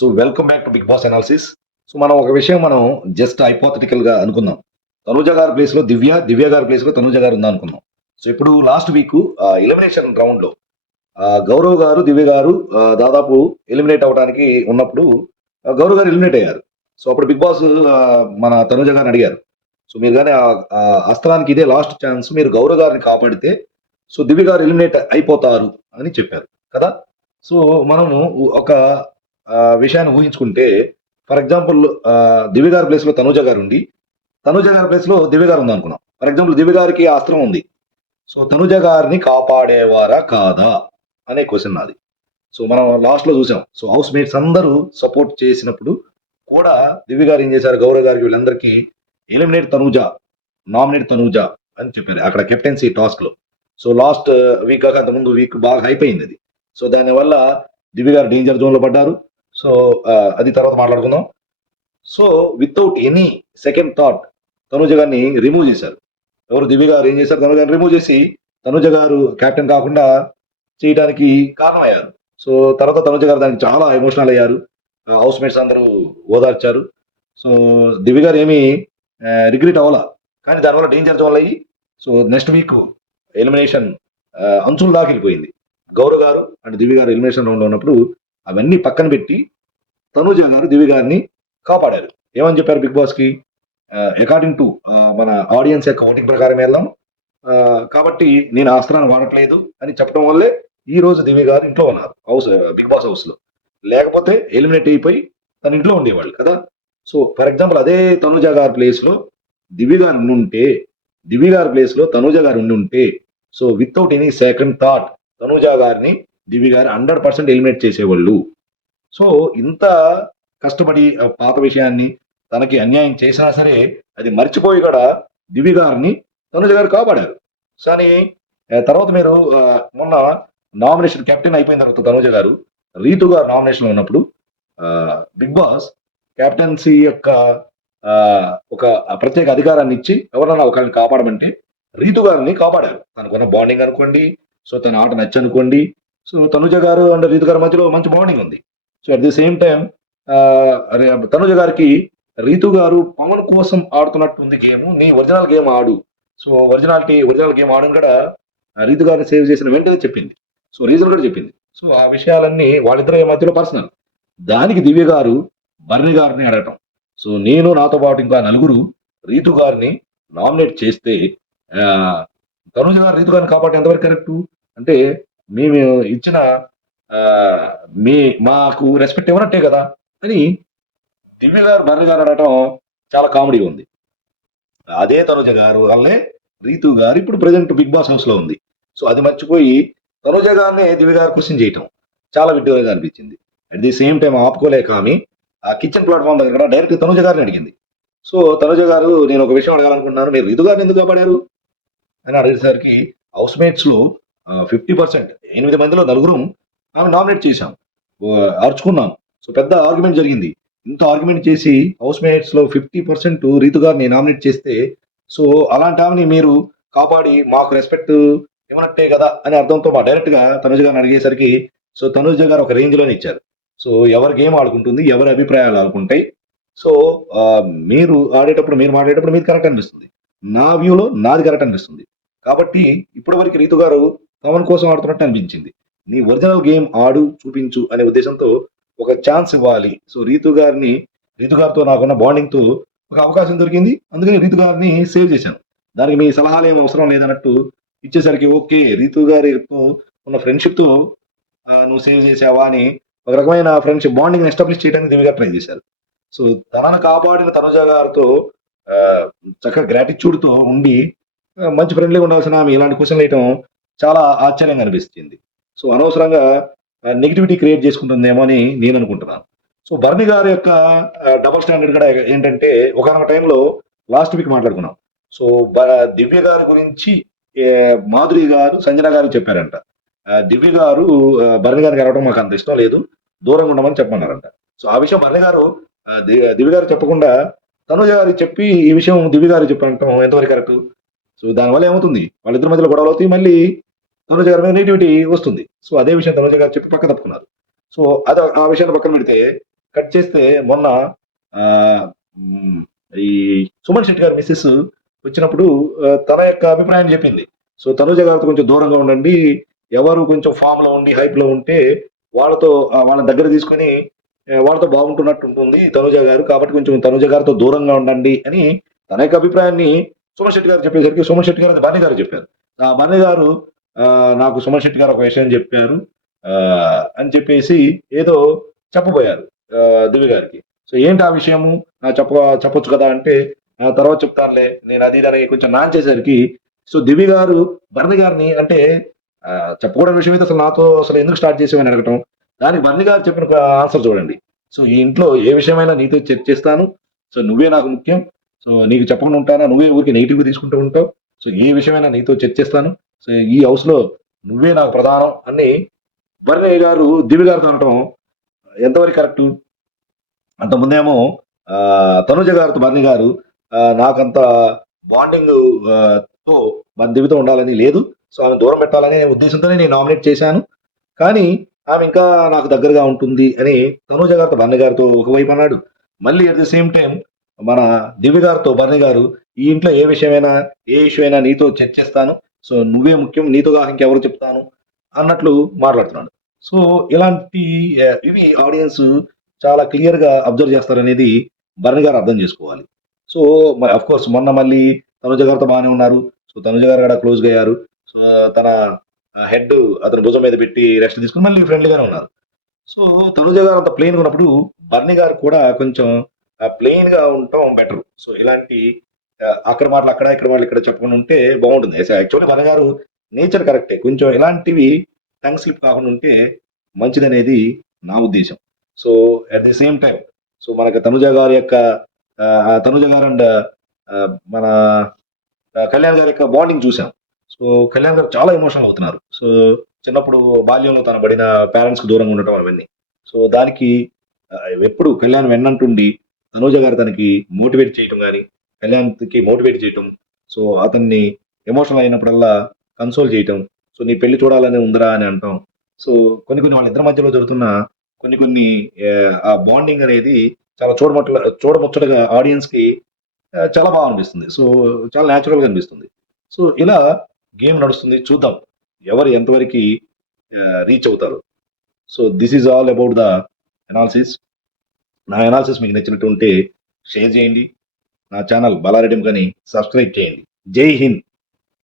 So welcome back to Bigg Boss analysis so మనం ఒక విషయం మనం జస్ట్ హైపోథటికల్గా అనుకుందాం. తనుజ గారి ప్లేస్లో దివ్య దివ్య గారి ప్లేస్లో తనుజ గారు ఉందా అనుకుందాం. సో ఇప్పుడు లాస్ట్ వీక్ ఎలిమినేషన్ రౌండ్లో గౌరవ్ గారు దివ్య గారు దాదాపు ఎలిమినేట్ అవడానికి ఉన్నప్పుడు గౌరవ్ గారు ఎలిమినేట్ అయ్యారు. సో అప్పుడు బిగ్ బాస్ మన తనుజ గారిని అడిగారు. సో మీరు కానీ ఆ- అస్త్రానికి ఇదే లాస్ట్ ఛాన్స్ మీరు గౌరవ్ గారిని కాపాడితే సో దివ్య గారు ఎలిమినేట్ అయిపోతారు అని చెప్పారు. కదా? సో మనము ఒక విషయాన్ని ఊహించుకుంటే ఫర్ ఎగ్జాంపుల్ దివ్య గారి ప్లేస్లో గారు ఉండి తనూజ గారి ప్లేస్లో దివ్య గారు ఉంది అనుకున్నాం. ఫర్ ఎగ్జాంపుల్ దివ్య గారికి ఆస్త్రం ఉంది. సో తనుజ గారిని కాపాడేవారా కాదా అనే క్వశ్చన్ నాది. సో మనం లాస్ట్లో చూసాం. సో హౌస్ మేట్స్ అందరూ సపోర్ట్ చేసినప్పుడు కూడా దివ్య గారు ఏం చేశారు? గౌరవ్ గారికి వీళ్ళందరికీ ఎలిమినేట్ తనూజ నామినేట్ తనూజ అని చెప్పారు. అక్కడ కెప్టెన్సీ టాస్క్లో సో లాస్ట్ వీక్ కాక అంతకుముందు వీక్ బాగా అయిపోయింది అది. సో దానివల్ల దివ్య గారు డేంజర్ జోన్లో పడ్డారు. సో uh, అది తర్వాత మాట్లాడుకుందాం. So without any second thought Tanuja గారిని రిమూవ్ చేశారు. ఎవరు దివ్య గారు ఏం చేశారు? తనుజ గారిని రిమూవ్ చేసి తనుజ గారు క్యాప్టెన్ కాకుండా చేయడానికి కారణమయ్యారు. సో తర్వాత తనుజ గారు దానికి చాలా ఎమోషనల్ అయ్యారు. హౌస్ మేట్స్ అందరూ ఓదార్చారు. సో దివ్య గారు ఏమీ రిగ్రెట్ అవ్వాల. కానీ దానివల్ల డేంజర్ జోన్ అయ్యి సో నెక్స్ట్ వీక్ ఎలిమినేషన్ అంచులు దాకా వెళ్ళిపోయింది గౌరవ్ గారు అండ్ దివ్య గారు ఎలిమినేషన్ రౌండ్ ఉన్నప్పుడు అవన్నీ పక్కన పెట్టి తనూజ గారు దివి గారిని కాపాడారు. ఏమని చెప్పారు బిగ్ బాస్కి అకార్డింగ్ టు మన ఆడియన్స్ యొక్క ఓటింగ్ ప్రకారం వెళ్దాం కాబట్టి నేను అస్త్రాన్ని వాడట్లేదు అని చెప్పడం వల్లే ఈ రోజు దివి గారు ఇంట్లో ఉన్నారు హౌస్ బిగ్ బాస్ హౌస్లో లేకపోతే ఎలిమినేట్ అయిపోయి తన ఇంట్లో ఉండేవాళ్ళు కదా. సో ఫర్ ఎగ్జాంపుల్ అదే తనుజ గారి ప్లేస్లో దివి గారు ఉంటే దివి గారి ప్లేస్లో తనుజ గారు ఉండి ఉంటే so without any second thought Tanuja గారిని Divi garu hundred percent eliminate చేసేవాళ్ళు. సో ఇంత కష్టపడి పాత విషయాన్ని తనకి అన్యాయం చేసినా సరే అది మర్చిపోయి కూడా దివి గారిని తనుజ గారు కాపాడారు. కానీ తర్వాత మీరు మొన్న నామినేషన్ కెప్టెన్ అయిపోయిన తర్వాత తనుజ గారు రీతు గారు నామినేషన్ ఉన్నప్పుడు బిగ్ బాస్ కెప్టెన్సీ యొక్క ఒక ప్రత్యేక అధికారాన్ని ఇచ్చి ఎవరన్నా ఒకరిని కాపాడమంటే రీతు గారిని కాపాడారు. తనకున్న బాండింగ్ అనుకోండి సో తన ఆట నచ్చనుకోండి సో తనుజ గారు అండ్ రీతు గారి మధ్యలో మంచి బాండింగ్ ఉంది. So at the same time Tanuja గారికి రీతు గారు పవన్ కోసం ఆడుతున్నట్టు ఉంది గేమ్. నీ ఒరిజినల్ గేమ్ ఆడు. సో ఒరిజినాలిటీ ఒరిజినల్ గేమ్ ఆడని కూడా రీతు గారిని సేవ్ చేసిన వెంటనే చెప్పింది. సో రీజన్ కూడా చెప్పింది. సో ఆ విషయాలన్నీ వాళ్ళిద్దరి మధ్యలో పర్సనల్. దానికి దివ్య గారు బర్ని గారిని అడగటం. సో నేను నాతో పాటు ఇంకా నలుగురు రీతు గారిని నామినేట్ చేస్తే తనుజ గారు రీతు గారిని కాపాడే ఎంతవరకు కరెక్ట్? అంటే మేము ఇచ్చిన మీ మాకు రెస్పెక్ట్ ఇవ్వనట్టే కదా అని దివ్య గారు బర్ని గారు అడగటం చాలా కామెడీ ఉంది. అదే తనుజ గారు వల్లే రీతు గారు ఇప్పుడు ప్రజెంట్ బిగ్ బాస్ హౌస్లో ఉంది. సో అది మర్చిపోయి తనుజ గారినే దివ్య గారు క్వశ్చన్ చేయటం చాలా విడ్డూరంగా అనిపించింది. అట్ ది సేమ్ టైం ఆపుకోలేక ఆమె ఆ కిచెన్ ప్లాట్ఫామ్ దగ్గర డైరెక్ట్ తనుజ గారిని అడిగింది. సో తనుజ గారు నేను ఒక విషయం అడగాలనుకుంటున్నాను మీరు రీతు గారిని ఎందుకు కాపాడారు? అని అడిగేసరికి హౌస్ మేట్స్లో ఫిఫ్టీ పర్సెంట్ ఎనిమిది మందిలో నలుగురు ఆమె నామినేట్ చేశాం. ఓ, సో పెద్ద ఆర్గ్యుమెంట్ జరిగింది. ఇంత ఆర్గ్యుమెంట్ చేసి హౌస్ మేట్స్లో ఫిఫ్టీ పర్సెంట్ రీతు గారిని నామినేట్ చేస్తే సో అలాంటి ఆమెని మీరు కాపాడి మాకు రెస్పెక్ట్ ఇవ్వనట్టే కదా అని అర్థంతో మా డైరెక్ట్గా తనుజ గారిని అడిగేసరికి సో తనుజ గారు ఒక రేంజ్లోనే ఇచ్చారు. సో ఎవరి గేమ్ ఆడుకుంటుంది ఎవరి అభిప్రాయాలు ఆడుకుంటాయి. సో మీరు ఆడేటప్పుడు మీరు మాట్లాడేటప్పుడు మీరు కరెక్ట్ అనిపిస్తుంది. నా వ్యూలో నాది కరెక్ట్ అనిపిస్తుంది. కాబట్టి ఇప్పటివరకు రీతు గారు పవన్ కోసం ఆడుతున్నట్టు అనిపించింది. నీ ఒరిజినల్ గేమ్ ఆడు చూపించు అనే ఉద్దేశంతో ఒక ఛాన్స్ ఇవ్వాలి. సో రీతు గారిని రీతు గారితో నాకున్న బాండింగ్తో ఒక అవకాశం దొరికింది. అందుకని రీతు గారిని సేవ్ చేశాను. దానికి మీ సలహాలు ఏం అవసరం లేదన్నట్టు ఇచ్చేసరికి ఓకే రీతు గారితో ఉన్న ఫ్రెండ్షిప్తో నువ్వు సేవ్ చేసావా అని ఒక రకమైన ఫ్రెండ్షిప్ బాండింగ్ ఎస్టాబ్లిష్ చేయడానికి దివిగా ట్రై చేశారు. సో తనను కాపాడిన తనుజ గారితో చక్కగా గ్రాటిట్యూడ్తో ఉండి మంచి ఫ్రెండ్లీగా ఉండాల్సిన ఆమె ఇలాంటి క్వశ్చన్లు వేయటం చాలా ఆశ్చర్యంగా అనిపిస్తుంది. సో అనవసరంగా నెగిటివిటీ క్రియేట్ చేసుకుంటుందేమో అని నేను అనుకుంటున్నాను. సో బర్ని గారి యొక్క డబల్ స్టాండర్డ్ కూడా ఏంటంటే ఒకనొక టైంలో లాస్ట్ వీక్ మాట్లాడుకున్నాం. సో దివ్య గారి గురించి మాధురి గారు సంజన గారు చెప్పారంట. దివ్య గారు ఆ, భరణి గారికి అడగడం మాకు అంత ఇష్టం లేదు దూరంగా ఉండమని చెప్పమన్నారంట. సో ఆ విషయం భరణి గారు దివ్య గారు చెప్పకుండా తనుజ గారు చెప్పి ఈ విషయం దివ్య గారు చెప్పడం ఎంతవరకు కరెక్ట్? సో దానివల్ల ఏమవుతుంది? వాళ్ళిద్దరి మధ్యలో గొడవలు అవుతాయి మళ్ళీ తనుజ గారి మీద నెగిటివిటీ వస్తుంది. సో అదే విషయం తనుజ గారు చెప్పి పక్క తప్పుకున్నారు. సో అది ఆ విషయాన్ని పక్కన పెడితే కట్ చేస్తే మొన్న ఈ సుమన్ శెట్టి గారి మిస్సెస్ వచ్చినప్పుడు తన యొక్క అభిప్రాయం చెప్పింది. సో తనుజ గారితో కొంచెం దూరంగా ఉండండి. ఎవరు కొంచెం ఫామ్లో ఉండి హైప్లో ఉంటే వాళ్ళతో వాళ్ళని వాళ్ళ దగ్గర తీసుకొని వాళ్ళతో బాగుంటున్నట్టు ఉంటుంది తనుజ గారు. కాబట్టి కొంచెం తనుజ గారితో దూరంగా ఉండండి అని తన యొక్క అభిప్రాయాన్ని సుమన్ శెట్టి గారు చెప్పేసరికి సుమన్ శెట్టి గారు అది బాణి గారు చెప్పారు. ఆ బాణి గారు నాకు సుమన్ శెట్టి గారు ఒక విషయం చెప్పారు. అని చెప్పేసి ఏదో చెప్పబోయారు దివి దివ్య గారికి. సో ఏంటి ఆ విషయము? చెప్ప చెప్పొచ్చు కదా అంటే తర్వాత చెప్తానులే. నేను అది ఇది కొంచెం నాన్ చేసేసరికి సో దివి గారు భరణి గారిని అంటే ఆ, చెప్పకూడని విషయం అయితే అసలు నాతో అసలు ఎందుకు స్టార్ట్ చేసామని అడగటం? దానికి భరణి గారు చెప్పిన ఆన్సర్ చూడండి. సో ఈ ఇంట్లో ఏ విషయమైనా నీతో చర్చిస్తాను సో నువ్వే నాకు ముఖ్యం. సో నీకు చెప్పకుండా ఉంటానా? నువ్వే ఊరికి నెగిటివ్ తీసుకుంటూ ఉంటావు. సో ఏ విషయమైనా నీతో చర్చిస్తాను చేస్తాను. ఈ హౌస్లో నువ్వే నాకు ప్రధానం అని వర్ణయ్య గారు దివి గారితో అనటం ఎంతవరకు కరెక్ట్ అంతకుముందేమో తనుజ గారితో బర్ణి గారు నాకంత బాండింగ్తో మన దివితో ఉండాలని లేదు. సో ఆమె దూరం పెట్టాలనే ఉద్దేశంతోనే నేను నామినేట్ చేశాను. కానీ ఆమె ఇంకా నాకు దగ్గరగా ఉంటుంది అని తనుజ గారితో బర్ణి గారితో ఒకవైపు అన్నాడు. మళ్ళీ అట్ ద సేమ్ టైం మన దివ్య గారితో బర్ణి గారు ఈ ఇంట్లో ఏ విషయమైనా ఏ ఇష్యూ అయినా నీతో చర్చిస్తాను. సో నువ్వే ముఖ్యం నీతో కాక ఇంకెవరు చెప్తాను అన్నట్లు మాట్లాడుతున్నాడు. సో ఇలాంటి ఇవి ఆడియన్స్ చాలా క్లియర్గా అబ్జర్వ్ చేస్తారనేది భరణి గారు అర్థం చేసుకోవాలి. సో అఫ్ కోర్స్ మొన్న మళ్ళీ తనుజ గారితో బాగానే ఉన్నారు. సో తనుజ గారు కూడా క్లోజ్గా అయ్యారు. సో తన హెడ్ అతని భుజం మీద పెట్టి రెస్ట్ తీసుకుని మళ్ళీ ఫ్రెండ్లీగానే ఉన్నారు. సో తనుజ గారు అంత ప్లెయిన్గా ఉన్నప్పుడు బర్ని గారు కూడా కొంచెం ప్లెయిన్గా ఉండటం బెటర్ సో ఇలాంటి అక్కడ మాటలు అక్కడ ఇక్కడ మాటలు ఇక్కడ చెప్పకుండా ఉంటే బాగుంటుంది. యాక్చువల్లీ బర్ని గారు నేచర్ కరెక్టే. కొంచెం ఇలాంటివి టంగ్ స్లిప్ కాకుండా ఉంటే మంచిదనేది నా ఉద్దేశం. So at the same time so మనకి తనుజ గారి యొక్క తనుజ గారు అండ్ మన కళ్యాణ్ గారి యొక్క బాండింగ్ చూసాం సో కళ్యాణ్ గారు చాలా ఎమోషనల్ అవుతున్నారు. సో చిన్నప్పుడు బాల్యంలో తన పడిన పేరెంట్స్కి దూరంగా ఉండటం అవన్నీ. సో దానికి ఎప్పుడు కళ్యాణ్ వెన్నంటుండి తనూజ గారు తనకి మోటివేట్ చేయటం కానీ కళ్యాణ్కి మోటివేట్ చేయటం. సో అతన్ని ఎమోషనల్ అయినప్పుడల్లా కన్సోల్ చేయటం. సో నీ పెళ్ళి చూడాలని ఉందిరా అని అంటాం. సో కొన్ని కొన్ని వాళ్ళ ఇద్దరి మధ్యలో జరుగుతున్న కొన్ని కొన్ని ఆ, బాండింగ్ అనేది చాలా చూడముట్ల చూడముచ్చటగా ఆడియన్స్కి చాలా బాగా అనిపిస్తుంది. సో చాలా న్యాచురల్గా అనిపిస్తుంది. సో ఇలా గేమ్ నడుస్తుంది. చూద్దాం ఎవరు ఎంతవరకు రీచ్ అవుతారు. So this is all about the analysis నా ఎనాలిసిస్ మీకు నచ్చినట్టు ఉంటే షేర్ చేయండి. నా ఛానల్ బలారెడ్డి కానీ సబ్స్క్రైబ్ చేయండి. జై హింద్.